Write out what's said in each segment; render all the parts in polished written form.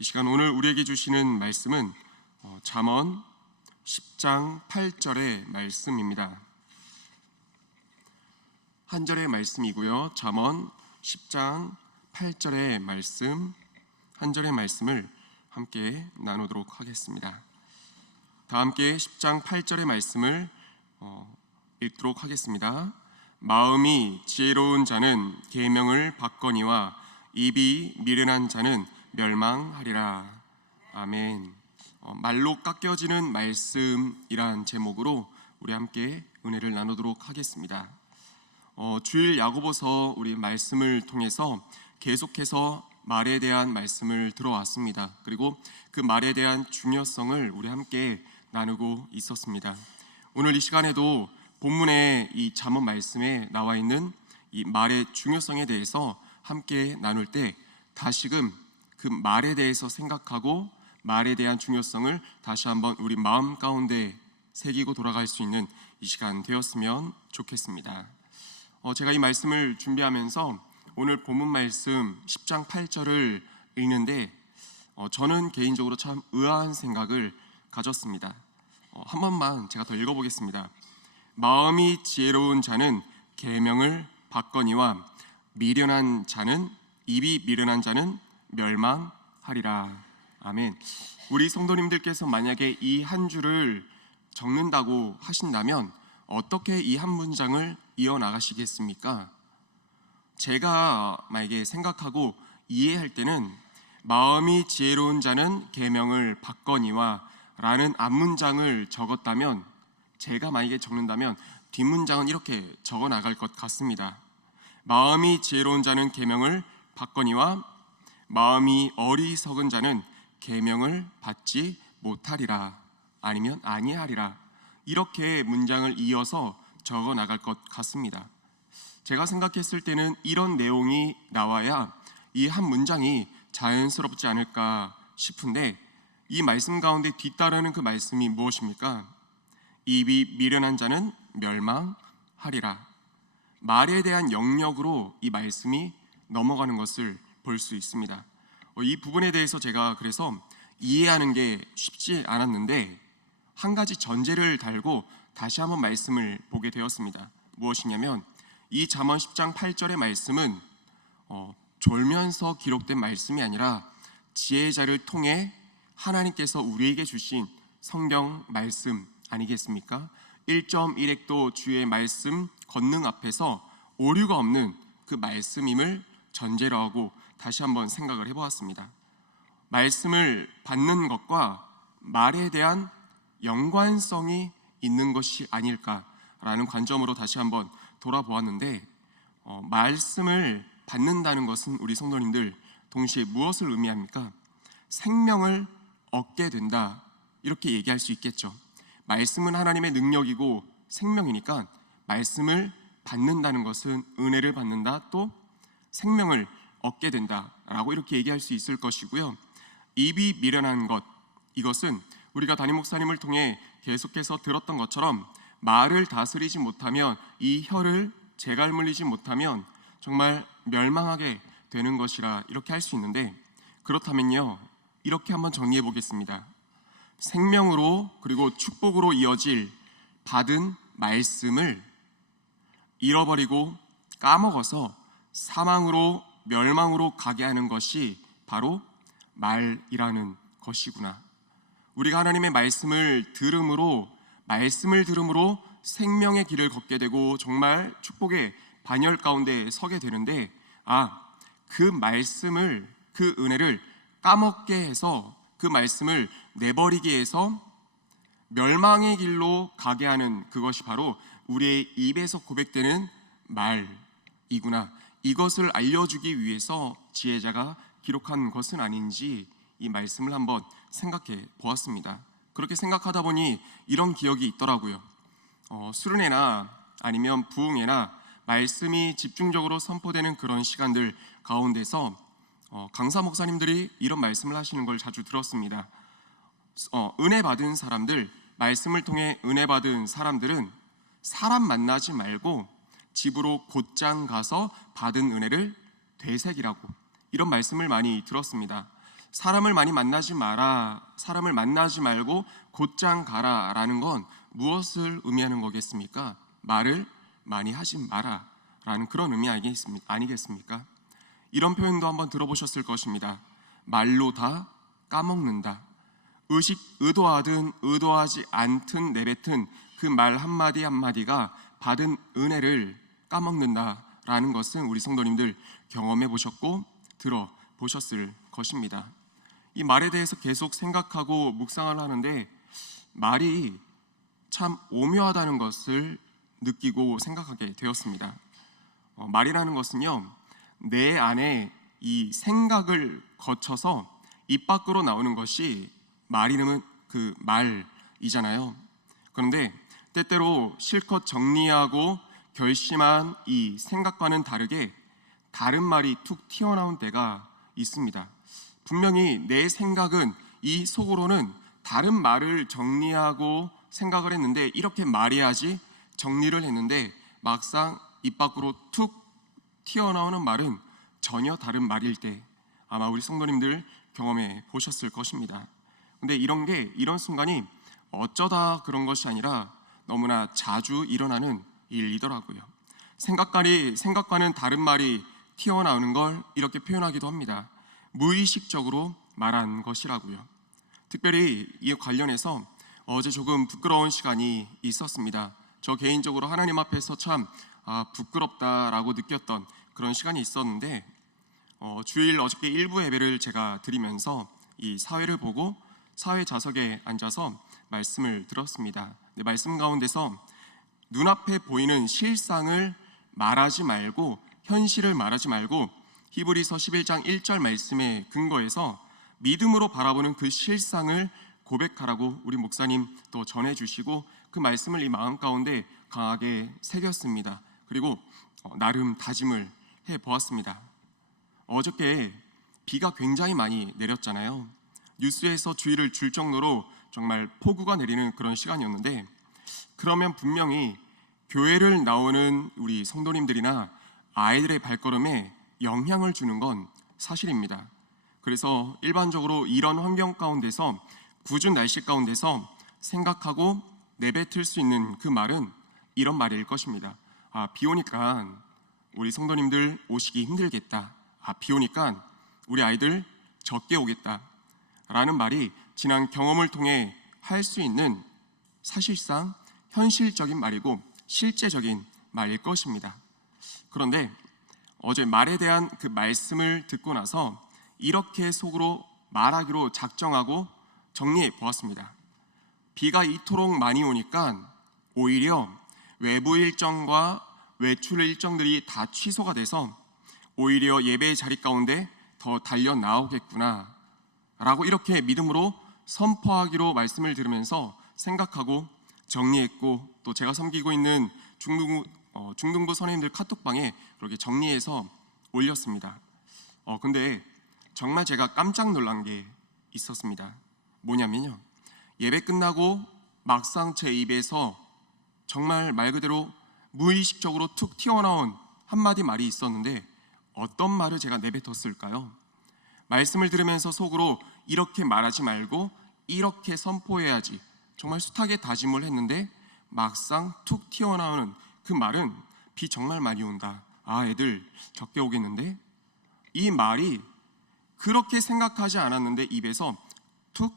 이 시간 오늘 우리에게 주시는 말씀은 잠언 10장 8절의 말씀입니다. 한 절의 말씀이고요. 잠언 10장 8절의 말씀, 한 절의 말씀을 함께 나누도록 하겠습니다. 다 함께 10장 8절의 말씀을 읽도록 하겠습니다. 마음이 지혜로운 자는 계명을 받거니와 입이 미련한 자는 멸망하리라. 아멘. 말로 깎여지는 말씀이란 제목으로 우리 함께 은혜를 나누도록 하겠습니다. 주일 야고보서 우리 말씀을 통해서 계속해서 말에 대한 말씀을 들어왔습니다. 그리고 그 말에 대한 중요성을 우리 함께 나누고 있었습니다. 오늘 이 시간에도 본문의 이 잠언 말씀에 나와 있는 이 말의 중요성에 대해서 함께 나눌 때 다시금 그 말에 대해서 생각하고 말에 대한 중요성을 다시 한번 우리 마음 가운데 새기고 돌아갈 수 있는 이 시간 되었으면 좋겠습니다. 제가 이 말씀을 준비하면서 오늘 본문 말씀 10장 8절을 읽는데 저는 개인적으로 참 의아한 생각을 가졌습니다. 한 번만 제가 더 읽어보겠습니다. 마음이 지혜로운 자는 계명을 받거니와 미련한 자는 입이 미련한 자는 멸망하리라. 아멘. 우리 성도님들께서 만약에 이 한 줄을 적는다고 하신다면 어떻게 이 한 문장을 이어나가시겠습니까? 제가 만약에 생각하고 이해할 때는 마음이 지혜로운 자는 계명을 받거니와 라는 앞문장을 적었다면, 제가 만약에 적는다면 뒷문장은 이렇게 적어 나갈 것 같습니다. 마음이 지혜로운 자는 계명을 받거니와 마음이 어리석은 자는 계명을 받지 못하리라. 아니면 아니하리라. 이렇게 문장을 이어서 적어 나갈 것 같습니다. 제가 생각했을 때는 이런 내용이 나와야 이 한 문장이 자연스럽지 않을까 싶은데, 이 말씀 가운데 뒤따르는 그 말씀이 무엇입니까? 입이 미련한 자는 멸망하리라. 말에 대한 영역으로 이 말씀이 넘어가는 것을 볼 수 있습니다. 이 부분에 대해서 제가 그래서 이해하는 게 쉽지 않았는데 한 가지 전제를 달고 다시 한번 말씀을 보게 되었습니다. 무엇이냐면 이 잠언 10장 8절의 말씀은 졸면서 기록된 말씀이 아니라 지혜자를 통해 하나님께서 우리에게 주신 성경 말씀 아니겠습니까? 1.1획도 주의 말씀 권능 앞에서 오류가 없는 그 말씀임을 전제로 하고 다시 한번 생각을 해보았습니다. 말씀을 받는 것과 말에 대한 연관성이 있는 것이 아닐까라는 관점으로 다시 한번 돌아보았는데, 말씀을 받는다는 것은 우리 성도님들 동시에 무엇을 의미합니까? 생명을 얻게 된다, 이렇게 얘기할 수 있겠죠. 말씀은 하나님의 능력이고 생명이니까 말씀을 받는다는 것은 은혜를 받는다, 또 생명을 얻게 된다라고 이렇게 얘기할 수 있을 것이고요. 입이 미련한 것, 이것은 우리가 담임 목사님을 통해 계속해서 들었던 것처럼 말을 다스리지 못하면, 이 혀를 제갈물리지 못하면 정말 멸망하게 되는 것이라 이렇게 할 수 있는데, 그렇다면요, 이렇게 한번 정리해 보겠습니다. 생명으로 그리고 축복으로 이어질 받은 말씀을 잃어버리고 까먹어서 사망으로 멸망으로 가게 하는 것이 바로 말이라는 것이구나. 우리가 하나님의 말씀을 들음으로 생명의 길을 걷게 되고 정말 축복의 반열 가운데 서게 되는데, 그 말씀을, 그 은혜를 까먹게 해서 그 말씀을 내버리게 해서 멸망의 길로 가게 하는 그것이 바로 우리의 입에서 고백되는 말이구나. 이것을 알려주기 위해서 지혜자가 기록한 것은 아닌지 이 말씀을 한번 생각해 보았습니다. 그렇게 생각하다 보니 이런 기억이 있더라고요. 수련회나 아니면 부흥회나 말씀이 집중적으로 선포되는 그런 시간들 가운데서 강사 목사님들이 이런 말씀을 하시는 걸 자주 들었습니다. 은혜 받은 사람들, 말씀을 통해 은혜 받은 사람들은 사람 만나지 말고 집으로 곧장 가서 받은 은혜를 되새기라고, 이런 말씀을 많이 들었습니다. 사람을 많이 만나지 마라, 사람을 만나지 말고 곧장 가라 라는 건 무엇을 의미하는 거겠습니까? 말을 많이 하지 마라 라는 그런 의미 아니겠습니까? 이런 표현도 한번 들어보셨을 것입니다. 말로 다 까먹는다. 의도하든 의도하지 않든 내뱉은 그 말 한마디 한마디가 받은 은혜를 까먹는다라는 것은 우리 성도님들 경험해 보셨고 들어보셨을 것입니다. 이 말에 대해서 계속 생각하고 묵상을 하는데 말이 참 오묘하다는 것을 느끼고 생각하게 되었습니다. 말이라는 것은요, 내 안에 이 생각을 거쳐서 입 밖으로 나오는 것이 말이라면 그 말이잖아요. 그런데 때때로 실컷 정리하고 결심한 이 생각과는 다르게 다른 말이 툭 튀어나온 때가 있습니다. 분명히 내 생각은 이 속으로는 다른 말을 정리하고 생각을 했는데 이렇게 말해야지 정리를 했는데 막상 입 밖으로 툭 튀어나오는 말은 전혀 다른 말일 때 아마 우리 성도님들 경험해 보셨을 것입니다. 근데 이런 순간이 어쩌다 그런 것이 아니라 너무나 자주 일어나는 일이더라고요. 생각과는 다른 말이 튀어나오는 걸 이렇게 표현하기도 합니다. 무의식적으로 말한 것이라고요. 특별히 이 관련해서 어제 조금 부끄러운 시간이 있었습니다. 저 개인적으로 하나님 앞에서 참 부끄럽다라고 느꼈던 그런 시간이 있었는데 주일 어저께 일부 예배를 제가 드리면서 이 사회를 보고 사회 좌석에 앉아서 말씀을 들었습니다. 말씀 가운데서 눈앞에 보이는 실상을 말하지 말고 현실을 말하지 말고 히브리서 11장 1절 말씀에 근거해서 믿음으로 바라보는 그 실상을 고백하라고 우리 목사님 또 전해주시고 그 말씀을 이 마음 가운데 강하게 새겼습니다. 그리고 나름 다짐을 해보았습니다. 어저께 비가 굉장히 많이 내렸잖아요. 뉴스에서 주의를 줄 정도로 정말 폭우가 내리는 그런 시간이었는데 그러면 분명히 교회를 나오는 우리 성도님들이나 아이들의 발걸음에 영향을 주는 건 사실입니다. 그래서 일반적으로 이런 환경 가운데서 궂은 날씨 가운데서 생각하고 내뱉을 수 있는 그 말은 이런 말일 것입니다. 비 오니까 우리 성도님들 오시기 힘들겠다. 비 오니까 우리 아이들 적게 오겠다 라는 말이 지난 경험을 통해 할 수 있는 사실상 현실적인 말이고 실제적인 말일 것입니다. 그런데 어제 말에 대한 그 말씀을 듣고 나서 이렇게 속으로 말하기로 작정하고 정리해 보았습니다. 비가 이토록 많이 오니까 오히려 외부 일정과 외출 일정들이 다 취소가 돼서 오히려 예배의 자리 가운데 더 달려 나오겠구나 라고 이렇게 믿음으로 선포하기로 말씀을 들으면서 생각하고 정리했고 또 제가 섬기고 있는 중등부 선생님들 카톡방에 그렇게 정리해서 올렸습니다. 근데 정말 제가 깜짝 놀란 게 있었습니다. 뭐냐면요, 예배 끝나고 막상 제 입에서 정말 말 그대로 무의식적으로 툭 튀어나온 한마디 말이 있었는데 어떤 말을 제가 내뱉었을까요? 말씀을 들으면서 속으로 이렇게 말하지 말고 이렇게 선포해야지 정말 숱하게 다짐을 했는데 막상 툭 튀어나오는 그 말은 비 정말 많이 온다. 애들 적게 오겠는데? 이 말이 그렇게 생각하지 않았는데 입에서 툭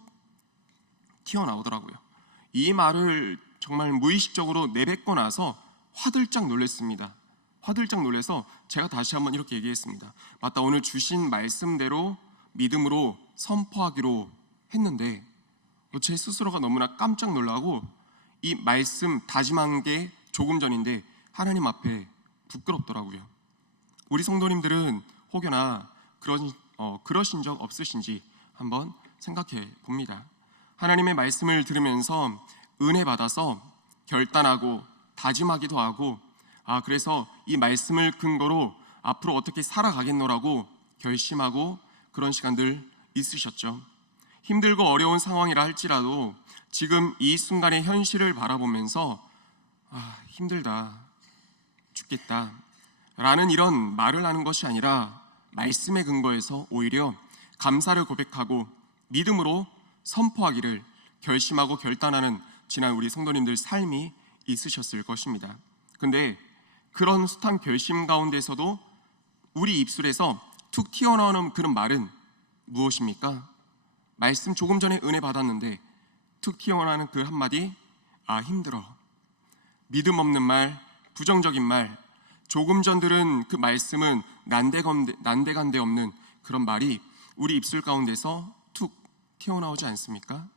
튀어나오더라고요. 이 말을 정말 무의식적으로 내뱉고 나서 화들짝 놀랐습니다. 화들짝 놀라서 제가 다시 한번 이렇게 얘기했습니다. 맞다, 오늘 주신 말씀대로 믿음으로 선포하기로 했는데 제 스스로가 너무나 깜짝 놀라고 이 말씀 다짐한 게 조금 전인데 하나님 앞에 부끄럽더라고요. 우리 성도님들은 혹여나 그러신 적 없으신지 한번 생각해 봅니다. 하나님의 말씀을 들으면서 은혜 받아서 결단하고 다짐하기도 하고 그래서 이 말씀을 근거로 앞으로 어떻게 살아가겠노라고 결심하고 그런 시간들 있으셨죠. 힘들고 어려운 상황이라 할지라도 지금 이 순간의 현실을 바라보면서 힘들다, 죽겠다 라는 이런 말을 하는 것이 아니라 말씀에 근거해서 오히려 감사를 고백하고 믿음으로 선포하기를 결심하고 결단하는 지난 우리 성도님들 삶이 있으셨을 것입니다. 근데 그런 숱한 결심 가운데서도 우리 입술에서 툭 튀어나오는 그런 말은 무엇입니까? 말씀 조금 전에 은혜 받았는데 툭 튀어나오는 그 한마디, 아 힘들어. 믿음 없는 말, 부정적인 말, 조금 전 들은 그 말씀은 난데간데 없는 그런 말이 우리 입술 가운데서 툭 튀어나오지 않습니까?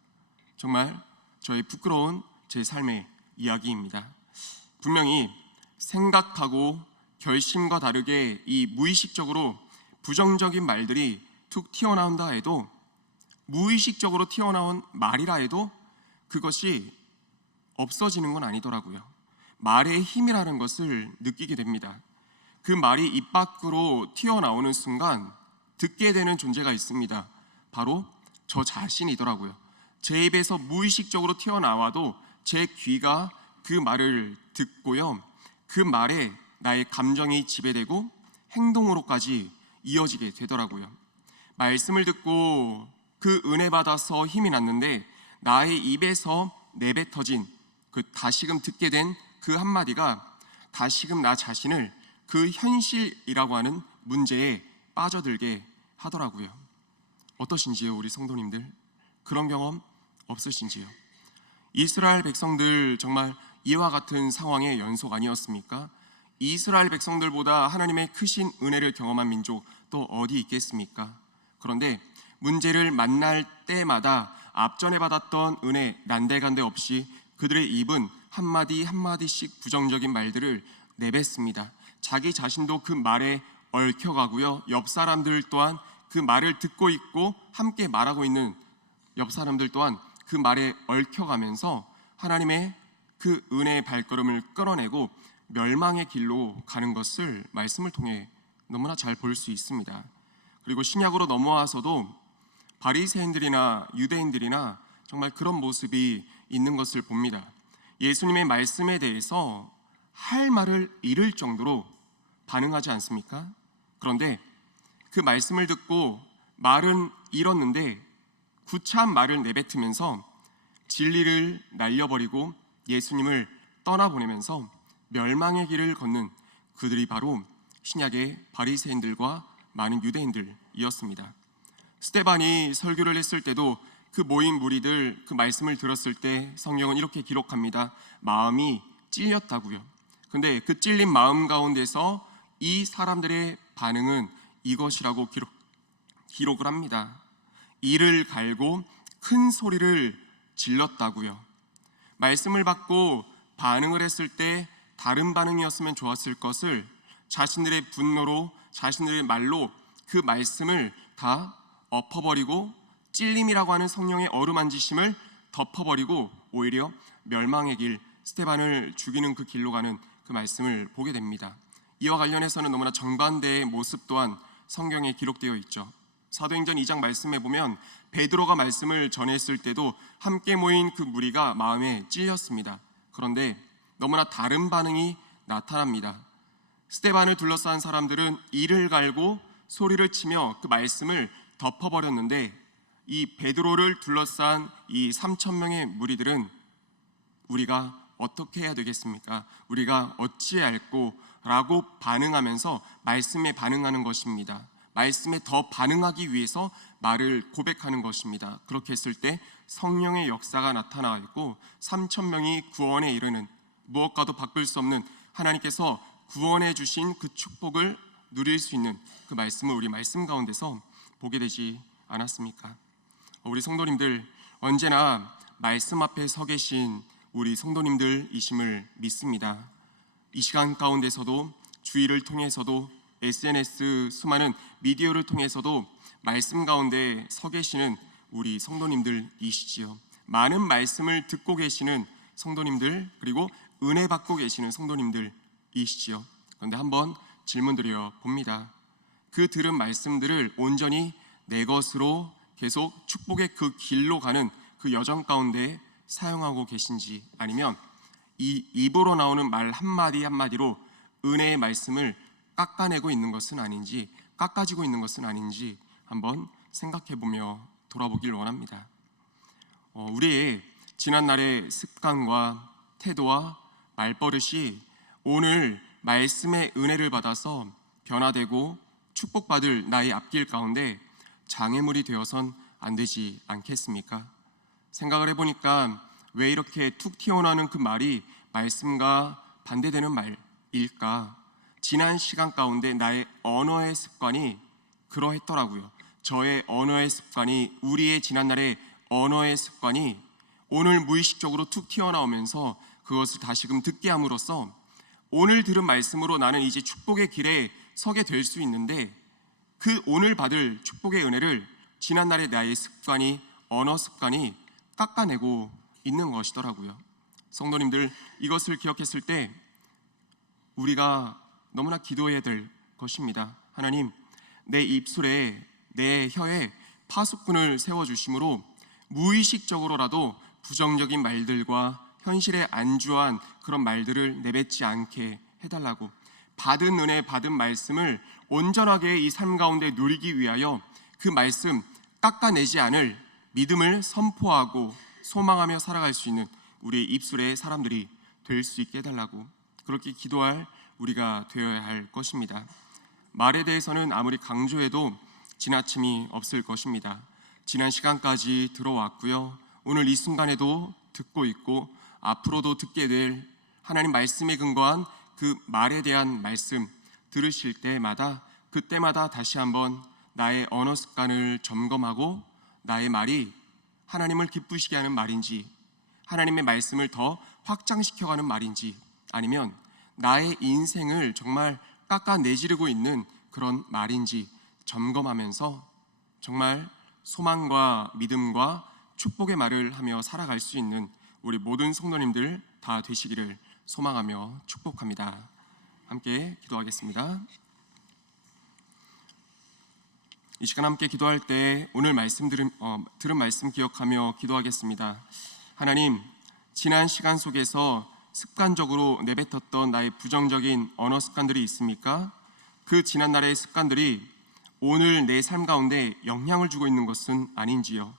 정말 저의 부끄러운 제 삶의 이야기입니다. 분명히 생각하고 결심과 다르게 이 무의식적으로 부정적인 말들이 툭 튀어나온다 해도, 무의식적으로 튀어나온 말이라 해도 그것이 없어지는 건 아니더라고요. 말의 힘이라는 것을 느끼게 됩니다. 그 말이 입 밖으로 튀어나오는 순간 듣게 되는 존재가 있습니다. 바로 저 자신이더라고요. 제 입에서 무의식적으로 튀어나와도 제 귀가 그 말을 듣고요, 그 말에 나의 감정이 지배되고 행동으로까지 이어지게 되더라고요. 말씀을 듣고 그 은혜 받아서 힘이 났는데 나의 입에서 내뱉어진 그 다시금 듣게 된 그 한마디가 다시금 나 자신을 그 현실이라고 하는 문제에 빠져들게 하더라고요. 어떠신지요, 우리 성도님들? 그런 경험 없으신지요? 이스라엘 백성들 정말 이와 같은 상황의 연속 아니었습니까? 이스라엘 백성들보다 하나님의 크신 은혜를 경험한 민족 또 어디 있겠습니까? 그런데 문제를 만날 때마다 앞전에 받았던 은혜 난데간데 없이 그들의 입은 한마디 한마디씩 부정적인 말들을 내뱉습니다. 자기 자신도 그 말에 얽혀가고요, 옆 사람들 또한 그 말을 듣고 있고 함께 말하고 있는 옆 사람들 또한 그 말에 얽혀가면서 하나님의 그 은혜의 발걸음을 끌어내고 멸망의 길로 가는 것을 말씀을 통해 너무나 잘 볼 수 있습니다. 그리고 신약으로 넘어와서도 바리새인들이나 유대인들이나 정말 그런 모습이 있는 것을 봅니다. 예수님의 말씀에 대해서 할 말을 잃을 정도로 반응하지 않습니까? 그런데 그 말씀을 듣고 말은 잃었는데 구차한 말을 내뱉으면서 진리를 날려버리고 예수님을 떠나보내면서 멸망의 길을 걷는 그들이 바로 신약의 바리새인들과 많은 유대인들이었습니다. 스데반이 설교를 했을 때도 그 모인 무리들 그 말씀을 들었을 때 성경은 이렇게 기록합니다. 마음이 찔렸다고요. 근데 그 찔린 마음 가운데서 이 사람들의 반응은 이것이라고 기록을 합니다. 이를 갈고 큰 소리를 질렀다고요. 말씀을 받고 반응을 했을 때 다른 반응이었으면 좋았을 것을 자신들의 분노로, 자신들의 말로 그 말씀을 다 엎어버리고 찔림이라고 하는 성령의 어루만지심을 덮어버리고 오히려 멸망의 길, 스데반을 죽이는 그 길로 가는 그 말씀을 보게 됩니다. 이와 관련해서는 너무나 정반대의 모습 또한 성경에 기록되어 있죠. 사도행전 2장 말씀에 보면 베드로가 말씀을 전했을 때도 함께 모인 그 무리가 마음에 찔렸습니다. 그런데 너무나 다른 반응이 나타납니다. 스데반을 둘러싼 사람들은 이를 갈고 소리를 치며 그 말씀을 덮어버렸는데 이 베드로를 둘러싼 이 3,000명의 무리들은 우리가 어떻게 해야 되겠습니까? 우리가 어찌할꼬? 라고 반응하면서 말씀에 반응하는 것입니다. 말씀에 더 반응하기 위해서 말을 고백하는 것입니다. 그렇게 했을 때 성령의 역사가 나타나 있고 3,000명이 구원에 이르는, 무엇과도 바꿀 수 없는 하나님께서 구원해 주신 그 축복을 누릴 수 있는 그 말씀을 우리 말씀 가운데서 보게 되지 않았습니까? 우리 성도님들, 언제나 말씀 앞에 서 계신 우리 성도님들이심을 믿습니다. 이 시간 가운데서도 주의를 통해서도 SNS 수많은 미디어를 통해서도 말씀 가운데 서 계시는 우리 성도님들이시지요. 많은 말씀을 듣고 계시는 성도님들, 그리고 은혜 받고 계시는 성도님들이시지요. 그런데 한번 질문 드려 봅니다. 그 들은 말씀들을 온전히 내 것으로 계속 축복의 그 길로 가는 그 여정 가운데 사용하고 계신지, 아니면 이 입으로 나오는 말 한마디 한마디로 은혜의 말씀을 깎아내고 있는 것은 아닌지, 깎아지고 있는 것은 아닌지 한번 생각해보며 돌아보길 원합니다. 우리의 지난날의 습관과 태도와 말버릇이 오늘 말씀의 은혜를 받아서 변화되고 축복받을 나의 앞길 가운데 장애물이 되어선 안 되지 않겠습니까? 생각을 해보니까 왜 이렇게 툭 튀어나오는 그 말이 말씀과 반대되는 말일까? 지난 시간 가운데 나의 언어의 습관이 그러했더라고요. 저의 언어의 습관이, 우리의 지난날의 언어의 습관이 오늘 무의식적으로 툭 튀어나오면서 그것을 다시금 듣게 함으로써 오늘 들은 말씀으로 나는 이제 축복의 길에 서게 될 수 있는데, 그 오늘 받을 축복의 은혜를 지난날의 나의 습관이, 언어 습관이 깎아내고 있는 것이더라고요. 성도님들, 이것을 기억했을 때 우리가 너무나 기도해야 될 것입니다. 하나님, 내 입술에, 내 혀에 파수꾼을 세워주심으로 무의식적으로라도 부정적인 말들과 현실에 안주한 그런 말들을 내뱉지 않게 해달라고, 받은 은혜, 받은 말씀을 온전하게 이 삶 가운데 누리기 위하여 그 말씀 깎아내지 않을 믿음을 선포하고 소망하며 살아갈 수 있는 우리의 입술의 사람들이 될 수 있게 해달라고, 그렇게 기도할 우리가 되어야 할 것입니다. 말에 대해서는 아무리 강조해도 지나침이 없을 것입니다. 지난 시간까지 들어왔고요, 오늘 이 순간에도 듣고 있고 앞으로도 듣게 될 하나님 말씀에 근거한 그 말에 대한 말씀 들으실 때마다, 그때마다 다시 한번 나의 언어 습관을 점검하고 나의 말이 하나님을 기쁘시게 하는 말인지, 하나님의 말씀을 더 확장시켜가는 말인지, 아니면 나의 인생을 정말 깎아내지르고 있는 그런 말인지 점검하면서 정말 소망과 믿음과 축복의 말을 하며 살아갈 수 있는 우리 모든 성도님들 다 되시기를 소망하며 축복합니다. 함께 기도하겠습니다. 이 시간 함께 기도할 때 오늘 말씀 들은 말씀 기억하며 기도하겠습니다. 하나님, 지난 시간 속에서 습관적으로 내뱉었던 나의 부정적인 언어 습관들이 있습니까? 그 지난날의 습관들이 오늘 내 삶 가운데 영향을 주고 있는 것은 아닌지요?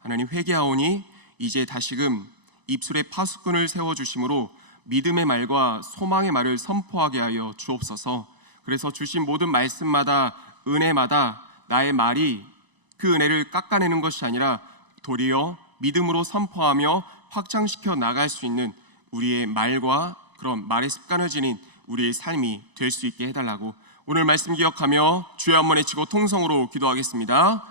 하나님, 회개하오니 이제 다시금 입술에 파수꾼을 세워주심으로 믿음의 말과 소망의 말을 선포하게 하여 주옵소서. 그래서 주신 모든 말씀마다, 은혜마다 나의 말이 그 은혜를 깎아내는 것이 아니라 도리어 믿음으로 선포하며 확장시켜 나갈 수 있는 우리의 말과 그런 말의 습관을 지닌 우리의 삶이 될 수 있게 해달라고, 오늘 말씀 기억하며 주여 한번 외치고 통성으로 기도하겠습니다.